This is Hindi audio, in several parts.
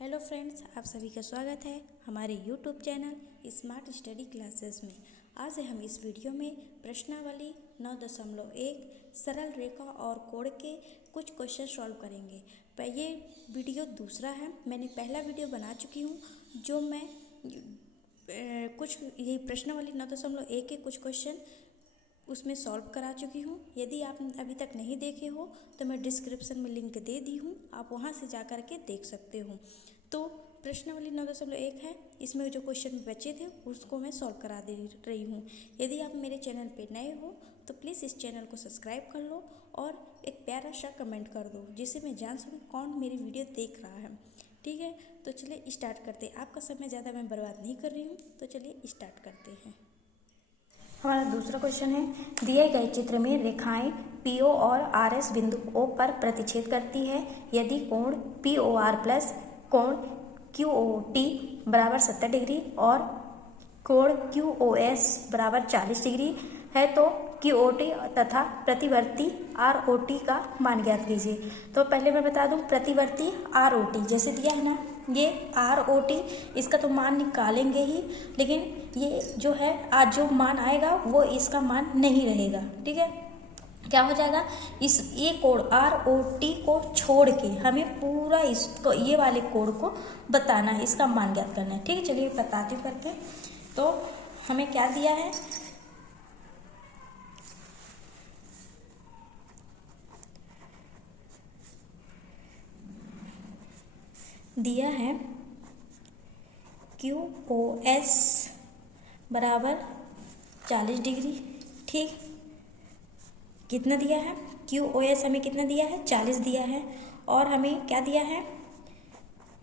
हेलो फ्रेंड्स, आप सभी का स्वागत है हमारे YouTube channel smart study classes में। आज हम इस वीडियो में प्रश्नावली 9.1 सरल रेखा और कोण के कुछ क्वेश्चन सॉल्व करेंगे। पर ये वीडियो दूसरा है, मैंने पहला वीडियो बना चुकी हूँ जो मैं कुछ ये प्रश्नावली 9.1 के कुछ क्वेश्चन उसमें सॉल्व करा चुकी हूँ। यदि आप अभी तक नहीं देखे हो तो मैं डिस्क्रिप्शन में लिंक दे दी हूँ, आप वहाँ से जा कर के देख सकते हो। तो प्रश्नावली 9.1 है, इसमें जो क्वेश्चन बचे थे उसको मैं सॉल्व करा दे रही हूँ। यदि आप मेरे चैनल पे नए हो तो प्लीज़ इस चैनल को सब्सक्राइब कर लो और एक प्यारा सा कमेंट कर दो, जिससे मैं जान सकूँ कौन मेरी वीडियो देख रहा है। ठीक है, तो चलिए स्टार्ट करते हैं। आपका समय ज़्यादा मैं बर्बाद नहीं कर रही हूँ, तो चलिए स्टार्ट करते हैं। हमारा दूसरा क्वेश्चन है, दिए गए चित्र में रेखाएं PO और RS बिंदु O पर प्रतिच्छेद करती है यदि कोण POR प्लस कोण QOT बराबर 70 डिग्री और कोण QOS बराबर 40 डिग्री है तो QOT तथा प्रतिवर्ती ROT का मान ज्ञात कीजिए। तो पहले मैं बता दूं, प्रतिवर्ती ROT जैसे दिया है ना, ये ROT इसका तो मान निकालेंगे ही, लेकिन ये जो है आज जो मान आएगा वो इसका मान नहीं रहेगा। ठीक है, क्या हो जाएगा, इस ये कोण ROT को छोड़ के हमें पूरा इसको ये वाले कोण को बताना है, इसका मान ज्ञात करना है। ठीक है, चलिए बताती हूँ करके। तो हमें क्या दिया है, दिया है QOS बराबर 40 डिग्री। ठीक, कितना दिया है, QOS हमें कितना दिया है, 40 दिया है। और हमें क्या दिया है,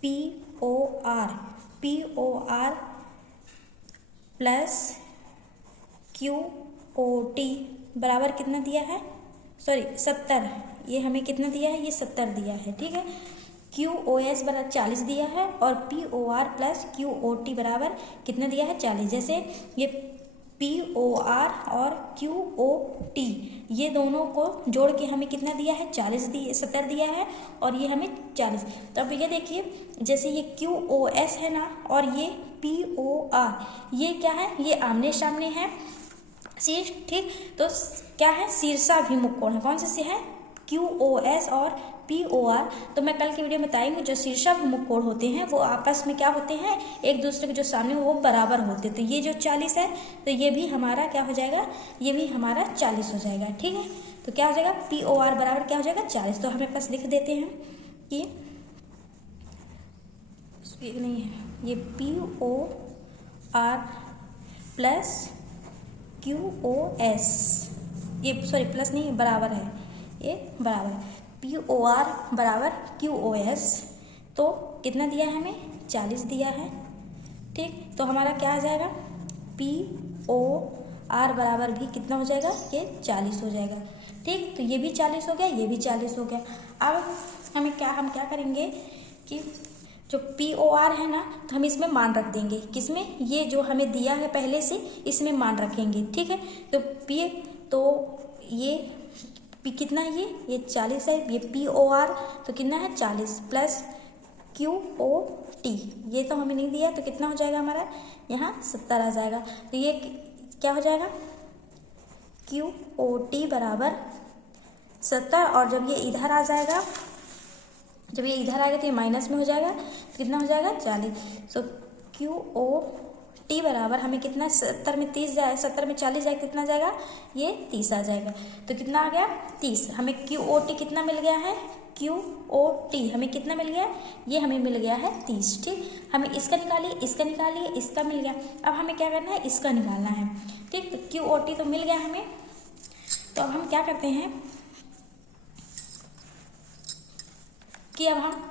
POR प्लस QOT बराबर कितना दिया है, 70। ये हमें कितना दिया है, ये 70 दिया है। ठीक है, QOS बराबर 40 दिया है और POR प्लस QOT बराबर कितना दिया है, 40। जैसे ये POR और QOT ये दोनों को जोड़ के हमें कितना दिया है, 70 दिया है और ये हमें 40। तो अब ये देखिए, जैसे ये QOS है ना और ये POR, ये क्या है, ये आमने सामने है शीर्ष। ठीक, तो क्या है, शीर्षाभिमुख कोण है। कौन से है, QOS और POR। तो मैं कल की वीडियो में बताएंगे, जो शीर्षाभिमुख कोण होते हैं वो आपस में क्या होते हैं, एक दूसरे के जो सामने वो बराबर होते। तो ये जो 40 है तो ये भी हमारा क्या हो जाएगा, ये भी हमारा 40 हो जाएगा। ठीक है, तो क्या हो जाएगा, POR बराबर क्या हो जाएगा, 40। तो हमें पास लिख देते हैं कि नहीं है, ये POR प्लस QOS, ये प्लस नहीं बराबर है, ये बराबर POR बराबर QOS। तो कितना दिया है हमें, 40 दिया है। ठीक, तो हमारा क्या आ जाएगा, POR बराबर भी कितना हो जाएगा, ये 40 हो जाएगा। ठीक, तो ये भी 40 हो गया, ये भी 40 हो गया। अब हम क्या करेंगे कि जो POR है ना, तो हम इसमें मान रख देंगे। किसमें, ये जो हमें दिया है पहले से इसमें मान रखेंगे। ठीक है, तो ये कितना है, ये 40 है, ये POR तो कितना है, 40 प्लस QOT ये तो हमें नहीं दिया, तो कितना हो जाएगा हमारा, यहाँ 70 आ जाएगा। तो ये क्या हो जाएगा, QOT बराबर 70। और जब ये इधर आ जाएगा, जब ये इधर आएगा तो ये माइनस में हो जाएगा, तो कितना हो जाएगा, 40। तो QOT बराबर हमें कितना, 70 में 30 जाए, 70 में 40 जाए, कितना जाएगा, ये 30 आ जाएगा। तो कितना आ गया, 30। हमें QOT कितना मिल गया है, QOT हमें कितना मिल गया, ये हमें मिल गया है 30। ठीक, हमें इसका निकालिए, इसका निकालिए, इसका मिल गया। अब हमें क्या करना है, इसका निकालना है। ठीक, तो QOT तो मिल गया हमें। तो अब हम क्या करते हैं कि अब हम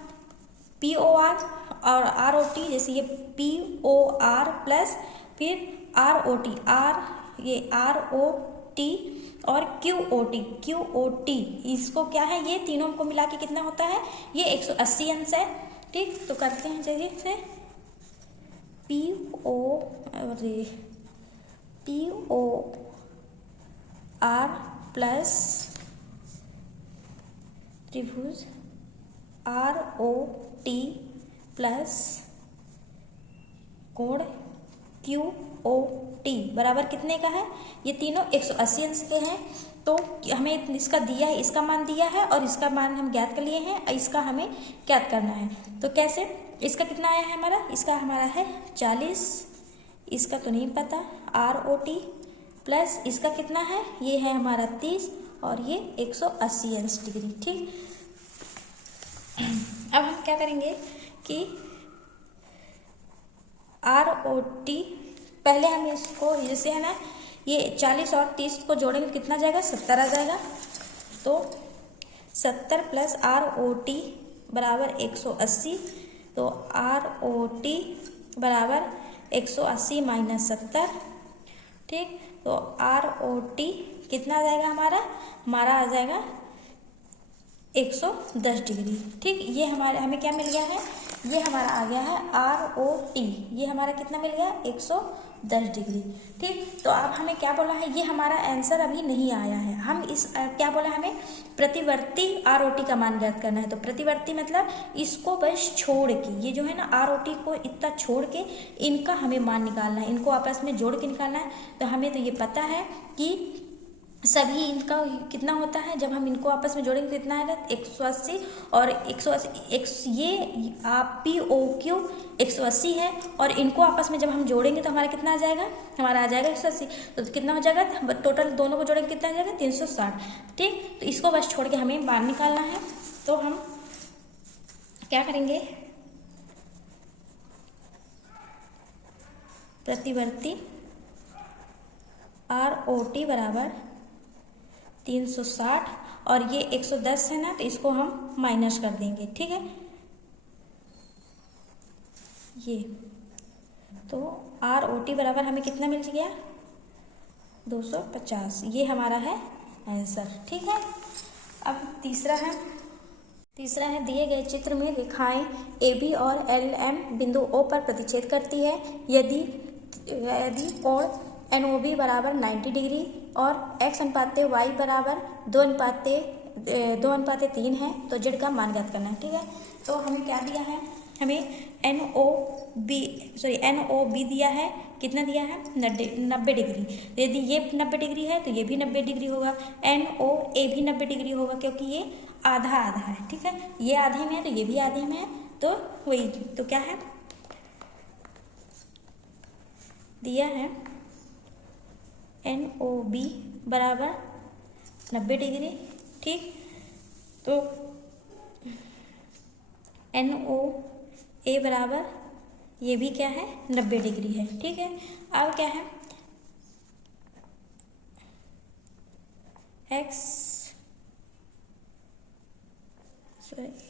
POR और ROT, जैसे ये POR प्लस फिर ROT, ये ROT और QOT इसको क्या है, ये तीनों को मिला के कितना होता है, ये 180 अंश है। ठीक, तो करते हैं जगह से POR प्लस त्रिभुज ROT प्लस कोण QOT बराबर कितने का है? ये तीनों 180 अंश के हैं। तो हमें इसका दिया है, इसका मान दिया है और इसका मान हम ज्ञात कर लिए हैं, इसका हमें ज्ञात करना है। तो कैसे? इसका कितना आया है हमारा? इसका हमारा है 40, इसका तो नहीं पता, ROT प्लस इसका कितना है? ये है हमारा 30 और ये 180 अंश डिग्री। ठीक, अब हम क्या करेंगे कि ROT पहले हम इसको जैसे है ना, ये 40 और 30 को जोड़ेंगे कितना जाएगा? 70 आ जाएगा। तो 70 प्लस ROT बराबर 180, तो ROT बराबर 180 माइनस 70। ठीक, तो ROT कितना आ जाएगा हमारा? हमारा आ जाएगा 110 डिग्री। ठीक, ये हमें क्या मिल गया है? ये हमारा आ गया है ROT, ये हमारा कितना मिल गया? 110 डिग्री। ठीक, तो अब हमें क्या बोला है? ये हमारा आंसर अभी नहीं आया है। हम इस क्या बोला? हमें प्रतिवर्ती ROT का मान ज्ञात करना है। तो प्रतिवर्ती मतलब इसको बस छोड़ के, ये जो है ना ROT को इतना छोड़ के इनका हमें मान निकालना है, इनको आपस में जोड़ के निकालना है। तो हमें तो ये पता है कि सभी इनका कितना होता है, जब हम इनको आपस में जोड़ेंगे कितना आएगा? 180 और 180 ये POQ 180 है और इनको आपस में जब हम जोड़ेंगे तो हमारा कितना आ जाएगा? हमारा आ जाएगा 180। तो कितना हो जाएगा? टोटल दोनों को जोड़ेंगे कितना आ जाएगा? 360। ठीक, तो इसको बस छोड़ के हमें मान निकालना है। तो हम क्या करेंगे? प्रतिवर्ती ROT बराबर 360 और ये 110 है ना, तो इसको हम माइनस कर देंगे। ठीक है, ये तो ROT बराबर हमें कितना मिल गया? 250। ये हमारा है आंसर। ठीक है, अब तीसरा है दिए गए चित्र में रेखाएं AB और LM बिंदु O पर प्रतिच्छेद करती है। यदि कोण NOB बराबर 90 डिग्री और x अनुपाते y बराबर 2:3 है तो z का मान ज्ञात करना है। ठीक है, तो हमें क्या दिया है? हमें NOB दिया है, कितना दिया है? 90 डिग्री। तो यदि ये 90 डिग्री है तो ये भी 90 डिग्री होगा, NOA भी 90 डिग्री होगा क्योंकि ये आधा आधा है। ठीक है, ये आधे में है तो ये भी आधे में है, तो वही। तो क्या है दिया है? NOB बराबर 90 डिग्री। ठीक, तो NOA बराबर ये भी क्या है? 90 डिग्री है। ठीक है, अब क्या है?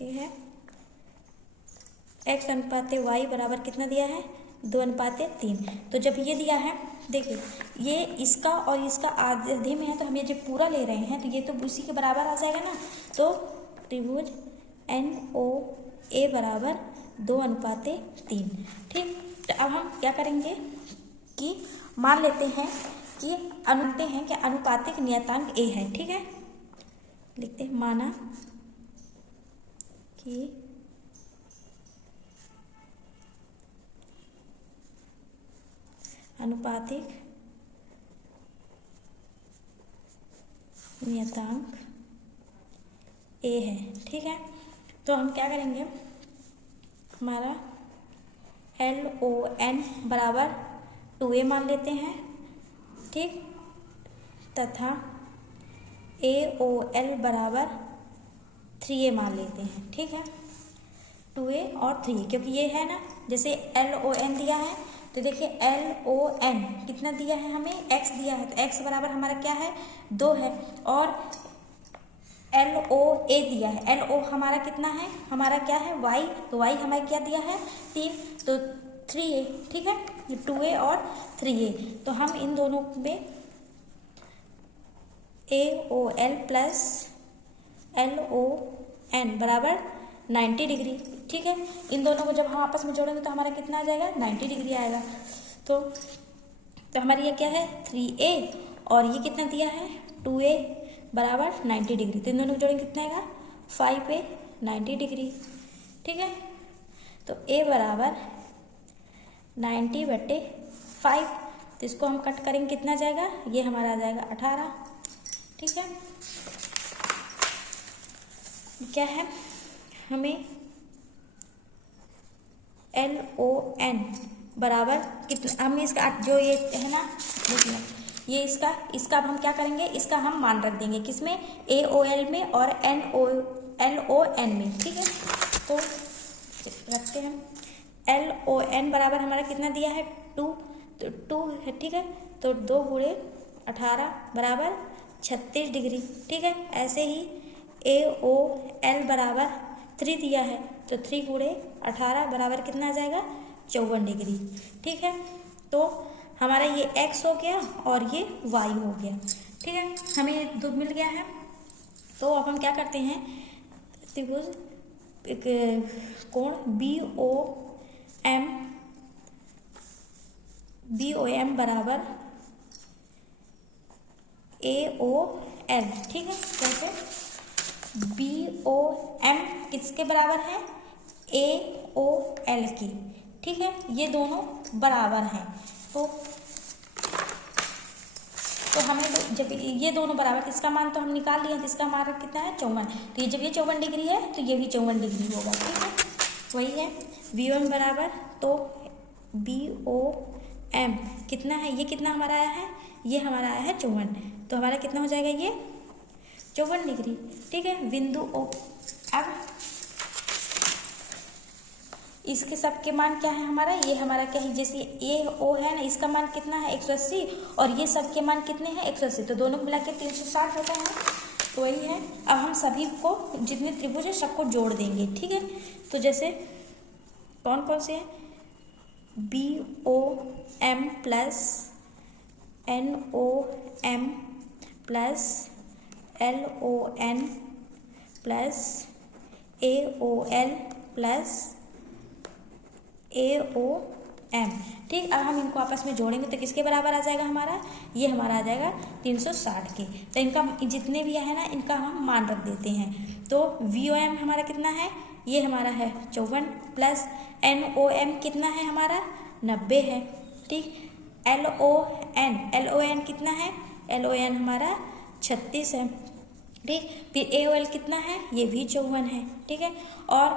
ये है x अनुपाते y बराबर कितना दिया है? 2:3। तो जब ये दिया है, देखिए ये इसका और इसका आधे में है तो हम ये जब पूरा ले रहे हैं तो ये तो उसी के बराबर आ जाएगा ना। तो त्रिभुज NOA बराबर 2:3। ठीक, तो अब हम क्या करेंगे कि मान लेते हैं कि अनुपातिक नियतांक A है। ठीक है, लिखते हैं माना कि अनुपातिक नियतांक A है। ठीक है, तो हम क्या करेंगे? हमारा LON बराबर 2A मान लेते हैं। ठीक, तथा AOL बराबर 3A मान लेते हैं। ठीक है, 2A और 3A, क्योंकि ये है ना, जैसे LON दिया है तो देखिए LON कितना दिया है? हमें x दिया है, तो x बराबर हमारा क्या है? 2 है। और LOA दिया है, LO हमारा कितना है? हमारा क्या है? y, तो y हमारा क्या दिया है? 3, तो 3A। ठीक है, 2A और 3A। तो हम इन दोनों में AOL प्लस LON बराबर 90 डिग्री। ठीक है, इन दोनों को जब हम आपस में जोड़ेंगे तो हमारा कितना आ जाएगा? 90 डिग्री आएगा। तो हमारी ये क्या है? 3A और ये कितना दिया है? 2A बराबर 90 डिग्री। तो इन दोनों को जोड़ेंगे कितना आएगा? 5A 90 degree. ठीक है, तो तो a बराबर 90/5, तो इसको हम कट करेंगे, कितना जाएगा, ये हमारा आ जाएगा 18। ठीक है, क्या है, हमें LON बराबर कितना, हम इसका जो ये है ना, देखिए ये इसका अब हम क्या करेंगे, इसका हम मान रख देंगे किसमें, AOL में और LON में। ठीक है, तो रखते हैं LON बराबर हमारा कितना दिया है 2, तो 2 है। ठीक है, तो 2 गुणे 18 बराबर 36 डिग्री। ठीक है, ऐसे ही AOL बराबर 3 दिया है, तो 3 गुणे 18 बराबर कितना आ जाएगा, 54 डिग्री। ठीक है, तो हमारा ये x हो गया और ये y हो गया। ठीक है, हमें ये दो मिल गया है। तो अब हम क्या करते हैं, त्रिभुज कोण BOM बराबर AOL। ठीक है, कैसे, BOM किसके बराबर है, AOL की। ठीक है, ये दोनों बराबर हैं, तो हमें जब ये दोनों बराबर, इसका मान तो हम निकाल लिए, इसका मान कितना है 54, तो ये जब ये 54 डिग्री है तो ये भी 54 डिग्री होगा। ठीक है, वही है BOM बराबर, तो BOM कितना है, ये कितना हमारा आया है, ये हमारा आया है 54, तो हमारा कितना हो जाएगा, ये 54 डिग्री। ठीक है, बिंदु O, अब इसके सब के मान क्या है हमारा, ये हमारा क्या है, जैसे AO है ना, इसका मान कितना है 180, और ये सब के मान कितने हैं 180, तो दोनों मिला के 360 होता है। तो वही है, अब हम सभी को जितने त्रिभुज है सबको जोड़ देंगे। ठीक है, तो जैसे कौन कौन से हैं, BOM plus NOM plus LON plus AOL plus AOM। ठीक, अब हम इनको आपस में जोड़ेंगे तो किसके बराबर आ जाएगा हमारा, ये हमारा आ जाएगा 360 के। तो इनका जितने भी है ना, इनका हम मान रख देते हैं। तो VOM हमारा कितना है, ये हमारा है 54 प्लस NOM कितना है हमारा 90 है। ठीक, LON कितना है, LON हमारा 36 है। ठीक, फिर AOL कितना है, ये भी 54 है। ठीक है, और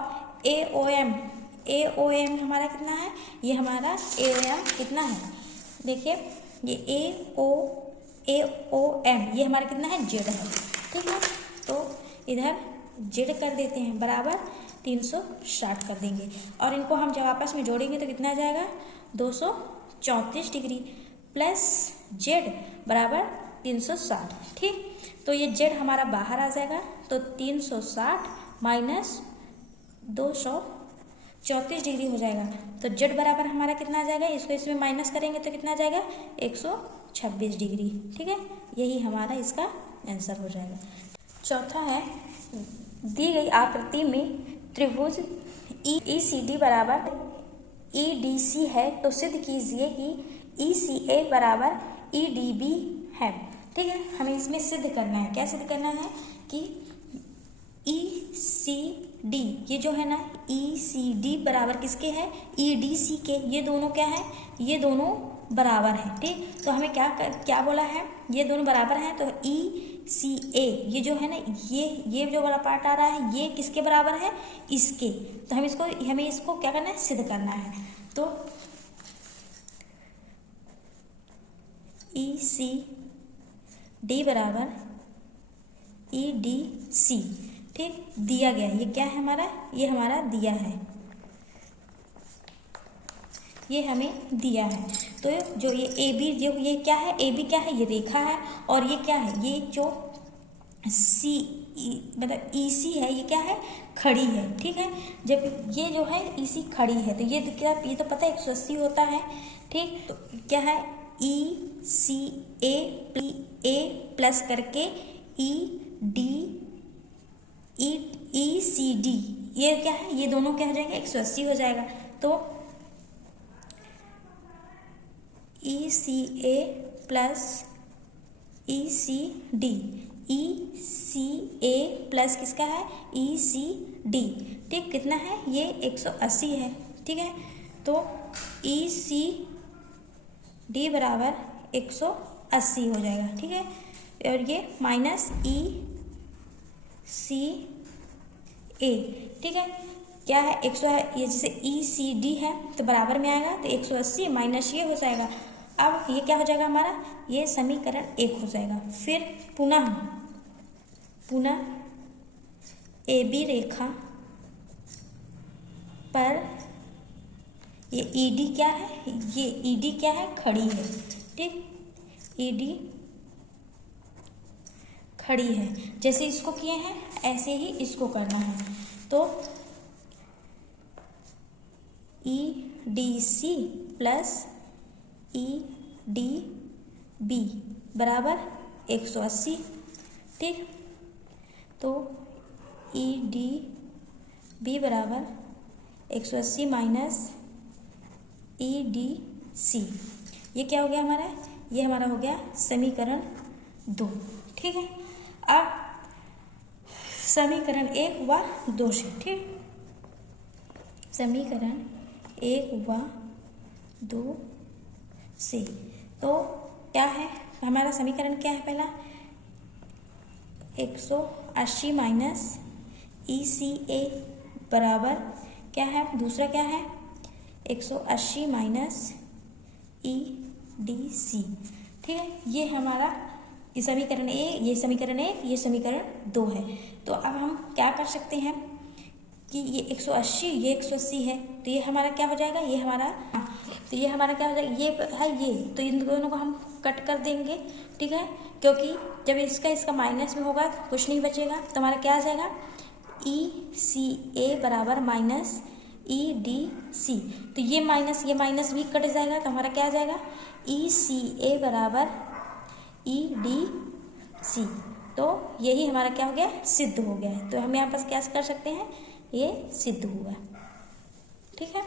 AOM हमारा कितना है, ये हमारा AOM कितना है, देखिए ये AOM ये हमारा कितना है, Z है। ठीक है, तो इधर Z कर देते हैं, बराबर 360 कर देंगे, और इनको हम जब आपस में जोड़ेंगे तो कितना आ जाएगा 234 डिग्री प्लस Z बराबर 360। ठीक, तो ये Z हमारा बाहर आ जाएगा, तो 360 माइनस 234 डिग्री हो जाएगा, तो Z बराबर हमारा कितना आ जाएगा, इसको इसमें माइनस करेंगे तो कितना आ जाएगा 126 डिग्री। ठीक है, यही हमारा इसका आंसर हो जाएगा। चौथा है, दी गई आकृति में त्रिभुज ECD बराबर EDC है, तो सिद्ध कीजिए कि ECA बराबर EDB है। ठीक है, हमें इसमें सिद्ध करना है, क्या सिद्ध करना है कि ECD ये जो है ना, ECD बराबर किसके है, EDC के, ये दोनों क्या है, ये दोनों बराबर हैं। ठीक, तो हमें क्या बोला है, ये दोनों बराबर हैं, तो ECA ये जो है ना, ये जो वाला पार्ट आ रहा है, ये किसके बराबर है, इसके, तो हमें इसको क्या करना है, सिद्ध करना है। तो ECD बराबर EDC। ठीक, दिया गया, ये क्या है हमारा, ये हमारा दिया है, ये हमें दिया है। तो जो ये AB जो ये क्या है, AB क्या है, ये रेखा है, और ये क्या है, ये जो मतलब EC है, ये क्या है, खड़ी है। ठीक है, जब ये जो है EC खड़ी है, तो ये क्या, ये तो पता है 180 होता है। ठीक, तो क्या है, ECA प्लस करके ECD ये क्या है, ये दोनों क्या हो जाएंगे 180 हो जाएगा। तो ECA plus ECD, ECA plus किसका है, ECD डी। ठीक, कितना है ये 180 है। ठीक है, तो ई सी डी बराबर 180 हो जाएगा। ठीक है, और ये माइनस ई सी ए। ठीक है, क्या है 100 है, ये जैसे ई सी डी है तो बराबर में आएगा, तो 180 माइनस ये हो जाएगा। अब ये क्या हो जाएगा हमारा, ये समीकरण 1 हो जाएगा। फिर पुनः ए बी रेखा पर ये ई डी क्या है, ये ई डी क्या है, खड़ी है। ठीक, ई डी खड़ी है, जैसे इसको किए हैं ऐसे ही इसको करना है। तो E D C plus E D B बराबर 180। ठीक, तो ई डी बी बराबर 180 माइनस ई डी सी, ये क्या हो गया हमारा, ये हमारा हो गया समीकरण 2। ठीक है, अब समीकरण 1 व 2 से, ठीक, समीकरण 1 व 2 से, तो क्या है हमारा समीकरण, क्या है पहला 180 माइनस ई सी ए बराबर क्या है, दूसरा क्या है 180 माइनस ई डी सी। ठीक है, ये हमारा ये समीकरण ए, ये समीकरण 1, ये समीकरण 2 है। तो अब हम क्या कर सकते हैं कि ये 180, ये 180 है, तो ये हमारा क्या हो जाएगा, ये हमारा, तो ये हमारा क्या हो जाएगा, ये है ये, तो इन दोनों को हम कट कर देंगे। ठीक है, क्योंकि जब इसका माइनस में होगा तो कुछ नहीं बचेगा, तो हमारा क्या आ जाएगा ई सी ए बराबर माइनस ई डी सी। तो ये माइनस भी कट जाएगा, तो हमारा क्या आ जाएगा ई सी ए बराबर ई डी सी। तो यही हमारा क्या हो गया, सिद्ध हो गया है। तो हम यहाँ पर क्या कर सकते हैं, ये सिद्ध हुआ। ठीक है,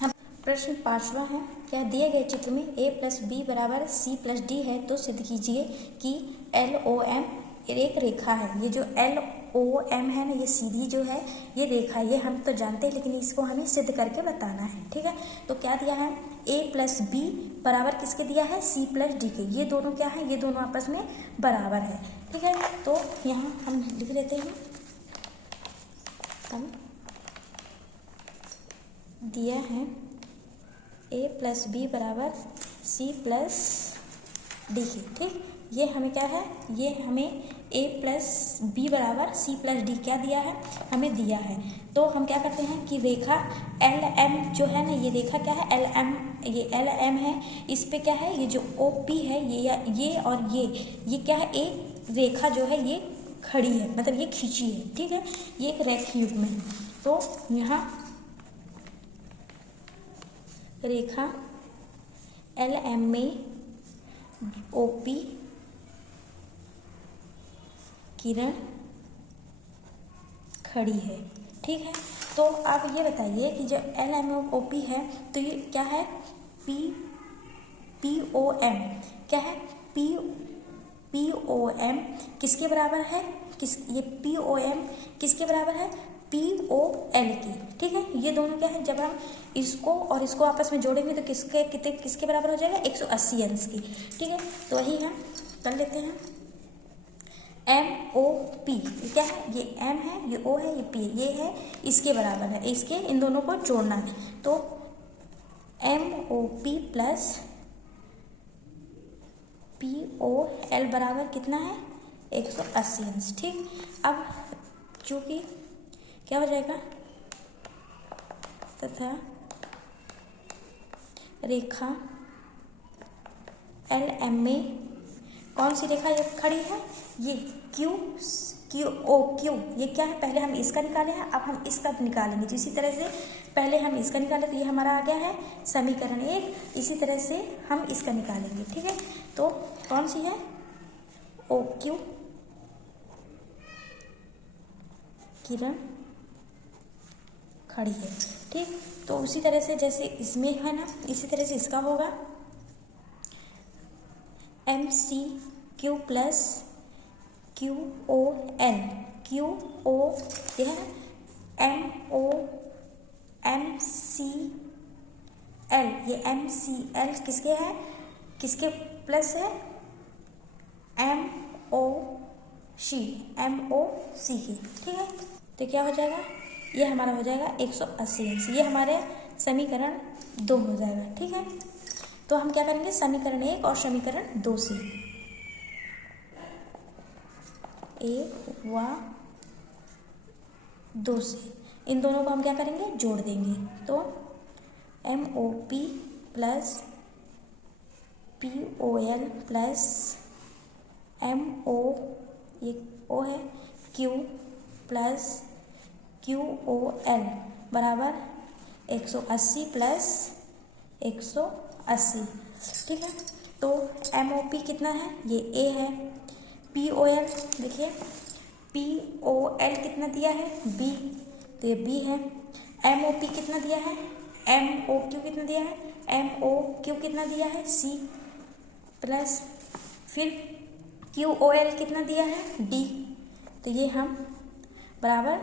हम प्रश्न 5वां है, क्या दिए गए चित्र में a प्लस बी बराबर सी प्लस डी है, तो सिद्ध कीजिए कि LOM एक रेखा है। ये जो LOM है ना, ये सीधी जो है ये रेखा, ये हम तो जानते हैं, लेकिन इसको हमें सिद्ध करके बताना है। ठीक है, तो क्या दिया है, a प्लस बी बराबर किसके दिया है, सी प्लस डी के। ये दोनों क्या है, ये दोनों आपस में बराबर है। ठीक है, तो यहाँ हम लिख लेते हैं, हम दिया है a प्लस बी बराबर सी प्लस डी के। ठीक, ये हमें क्या है, ये हमें a प्लस बी बराबर सी प्लस डी क्या दिया है, हमें दिया है। तो हम क्या करते हैं कि रेखा LM जो है ना, ये रेखा क्या है LM, ये LM है, इस पे क्या है, ये जो OP है, ये और ये क्या है, एक रेखा जो है ये खड़ी है, मतलब ये खींची है। ठीक है, ये एक रेखीय युग्म है। तो यहाँ रेखा LM में OP किरण खड़ी है। ठीक है, तो आप ये बताइए कि जब LM और OP है तो ये क्या है, POM क्या है, POM किसके बराबर है, ये POM किसके बराबर है, POL की। ठीक है, ये दोनों क्या है, जब हम इसको और इसको आपस में जोड़ेंगे तो किसके बराबर हो जाएगा, 180 अंश की। ठीक है, तो वही हम कर लेते हैं, MOP क्या है, ये M है, ये O है, ये P है, ये है इसके बराबर है, इसके इन दोनों को जोड़ना है। तो MOP प्लस POL बराबर कितना है, 180 अंश। ठीक, अब चूँकि क्या हो जाएगा, तथा रेखा LM में कौन सी रेखा ये खड़ी है, ये QQ, ये क्या है, पहले हम इसका निकाले हैं, अब हम इसका निकालेंगे। तो इसी तरह से पहले हम इसका निकाले तो ये हमारा आ गया है समीकरण 1, इसी तरह से हम इसका निकालेंगे। ठीक है, तो कौन सी है, OQ किरण खड़ी है। ठीक, तो उसी तरह से जैसे इसमें है ना, इसी तरह से इसका होगा MCQ प्लस QOL, QO ये है ना, MOMCL, ये MCL किसके है, किसके प्लस है, MOC की, ठीक है। तो क्या हो जाएगा, ये हमारा हो जाएगा 180, ये हमारे समीकरण 2 हो जाएगा, ठीक है। तो हम क्या करेंगे, समीकरण 1 और समीकरण 2 से, 1 व 2 से इन दोनों को हम क्या करेंगे, जोड़ देंगे। तो MOP plus POL plus MO, ये O है, Q प्लस QOL बराबर 180 प्लस 180, ठीक है। तो MOP कितना है, ये A है। POL देखिए, POL कितना दिया है, B, तो ये B है। MOP कितना दिया है, MOQ कितना दिया है, MOQ कितना दिया है, C प्लस फिर QOL कितना दिया है, D, तो ये हम बराबर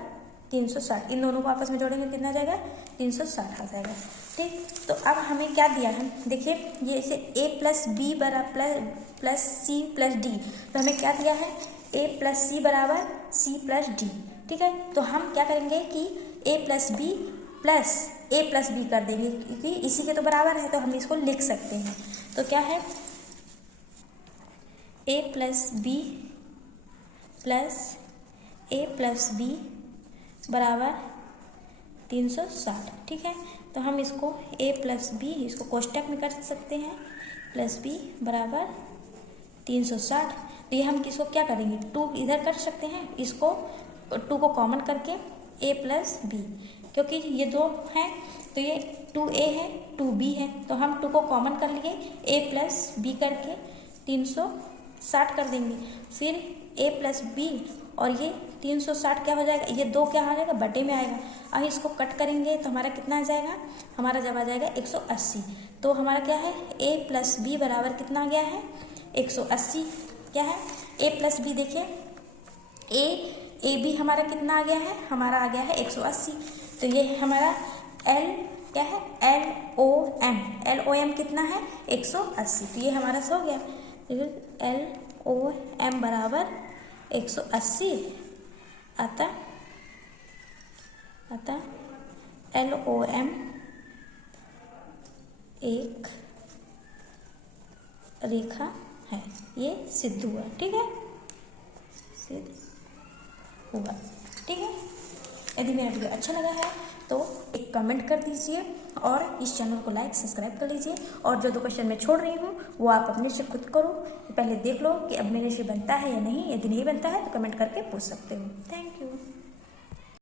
360, इन दोनों को आपस में जोड़ेंगे कितना जाएगा, 360 आ जाएगा, ठीक। तो अब हमें क्या दिया है, देखिए ये इसे A प्लस B बराबर प्लस C प्लस D, तो हमें क्या दिया है, A प्लस C बराबर C प्लस D, ठीक है। तो हम क्या करेंगे कि A प्लस B कर देंगे, क्योंकि इसी के तो बराबर है, तो हम इसको लिख सकते हैं। तो क्या है, A प्लस B बराबर 360, ठीक है। तो हम इसको A प्लस B इसको कोष्टक में कर सकते हैं, प्लस B बराबर 360। तो ये हम किसको क्या करेंगे, 2 इधर कर सकते हैं, इसको 2 को कॉमन करके A प्लस B, क्योंकि ये 2 हैं तो ये 2A है 2B है, तो हम 2 को कॉमन कर लिए, A प्लस B करके 360 कर देंगे। फिर A प्लस B और ये 360 क्या हो जाएगा, ये 2 क्या हो जाएगा, बटे में आएगा। अब इसको कट करेंगे तो हमारा कितना आ जाएगा, हमारा जब आ जाएगा 180। तो हमारा क्या है, A प्लस B बराबर कितना आ गया है, 180। क्या है, A प्लस B देखिए, AB हमारा कितना आ गया है, हमारा आ गया है 180। तो ये हमारा L क्या है, LOM कितना है, 180। तो ये हमारा हो गया, LOM बराबर 180। अतः LOM एक रेखा है, ये सिद्ध हुआ, ठीक है, सिद्ध हुआ, ठीक है। यदि मेरा वीडियो अच्छा लगा है तो एक कमेंट कर दीजिए और इस चैनल को लाइक सब्सक्राइब कर लीजिए। और जो 2 क्वेश्चन मैं छोड़ रही हूँ वो आप अपने से खुद करो, पहले देख लो कि अब मेरे से बनता है या नहीं। यदि नहीं बनता है तो कमेंट करके पूछ सकते हो। Thank you.